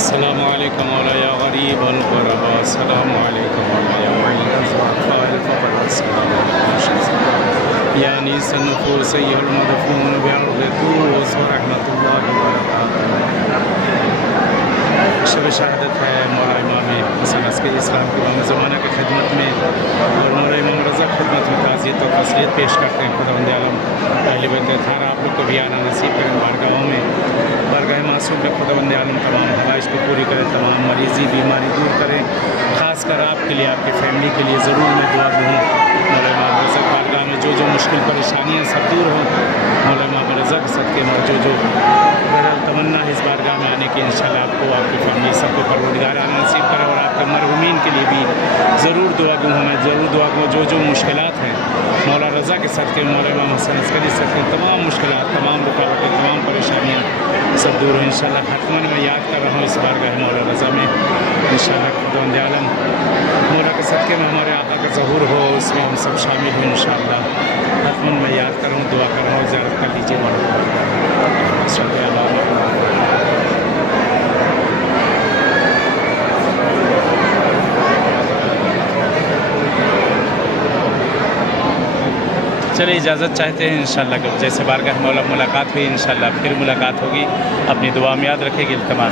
अस्सलामु अलैकुम मौला या गरीब अल ग़ुरबा, अस्सलामु अलैकुम मौला या मुईद अल-फ़क़रा अल-फ़क़र, अस्सलामु अलैकुम या अनीसन नुफ़ूस अय्युहल मदफ़ून बिअर्ज़ि तूस व रहमतुल्लाहि व बरकातुहू। शब शहादत है मौला इमाम हसन अस्करी इस्लाम की इमाम ज़माना की खिदमत में और मौला इमाम रज़ा खिदमत में ताज़ियत और तस्लीयत पेश करते हैं। खुदावंद आलम अहले बैत अत्हार आप लोग को भी आना नसीब करें बारगाहों में, बारगाह मासूम में खुदावंद आलम तमाम ख्वाहिश को पूरी करें, तमाम मरीज़ी बीमारी दूर करें। ख़ासकर आपके लिए, आपकी फैमिली के लिए ज़रूर मैं दुआ दूँ। मौला इमाम रज़ा बारगाह में जो मुश्किल परेशानियाँ सब दूर हों। मौला इमाम रज़ा के सदक़े में जो तमन्ना है इस बारगाह में आने की, इंशाअल्लाह आपको, आपकी फैमिली सबको परवरदिगार आना नसीब करे। और आपके मरहूमीन के लिए भी ज़रूर दुआ दूँ, मैं ज़रूर दुआ दूँ। जो मुश्किलात हैं मौला रज़ा के सदक़े, मौला इमाम हसन अस्करी सदक़े, तमाम मुश्किलात, तमाम रुकावटें, तमाम परेशानियाँ सब दूर हो इंशाअल्लाह। हतमन मैं याद कर रहा हूँ इस बारगाह मौला रज़ा में इंशाअल्लाह। खुदावंद आलम मौला के सदक़े में हमारे आका का ज़हूर हो, इसमें हम सब शामिल हों इंशाअल्लाह। हतमन मैं याद कर रहा हूँ, दुआ कर रहा हूँ, ज़ियारत कर लीजिए मौला। चलिए इजाज़त चाहते हैं इंशाअल्लाह। जैसे बारगाह मौला मुलाकात हुई, इंशाअल्लाह फिर मुलाकात होगी। अपनी दुआ में याद रखेगी। इल्तिमास